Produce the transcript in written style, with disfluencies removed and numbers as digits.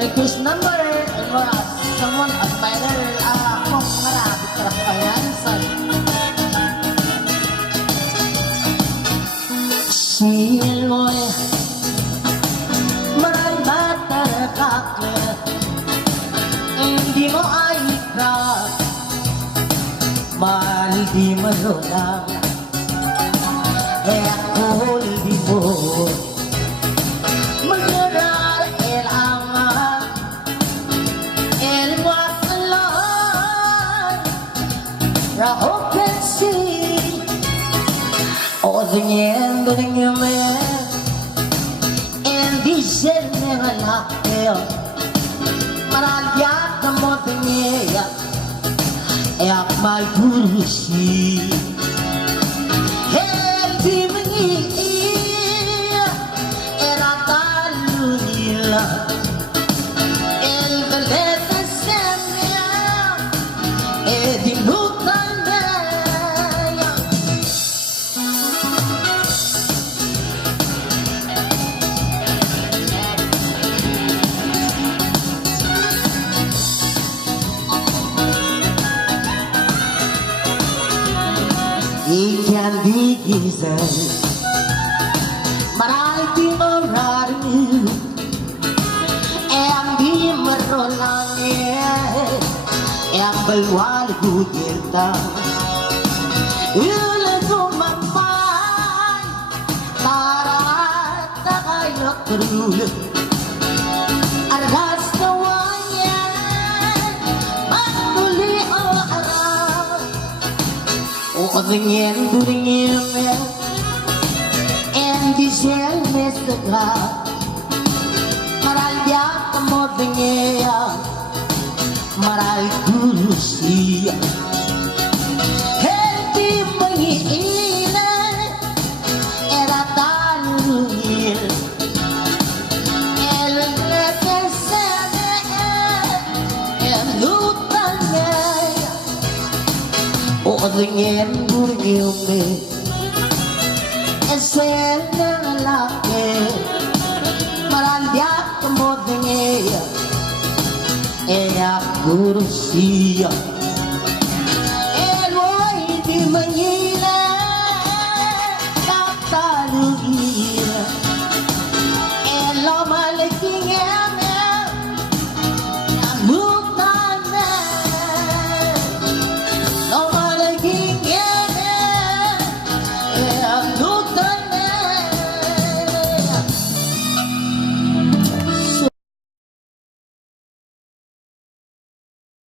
request number or someone admire akong marami para finansan. Singin mo'y marami matarakakle, hindi mo ay ikrap, mahal di marolang, kaya ko di mo magdarar el ama, el was alone, raho pensi, o dingendo me, en dice me galakeo, maralya mo dingeya, yak may gurusi, hey di mengi. El veleta semia e di lutandeia. Ikan digisal marami di marami yang berwali kita ilan sumamay tarat na kayo terulog argas kawayan magtuli o araw o kadingin duringin and disel mestaga maralya kamo dingeya maray gurusiya hindi mangiilan era tanungin el repesene el lutan niya o kadingin duringin esel na laki maralya kamo dingeya ella gurusiya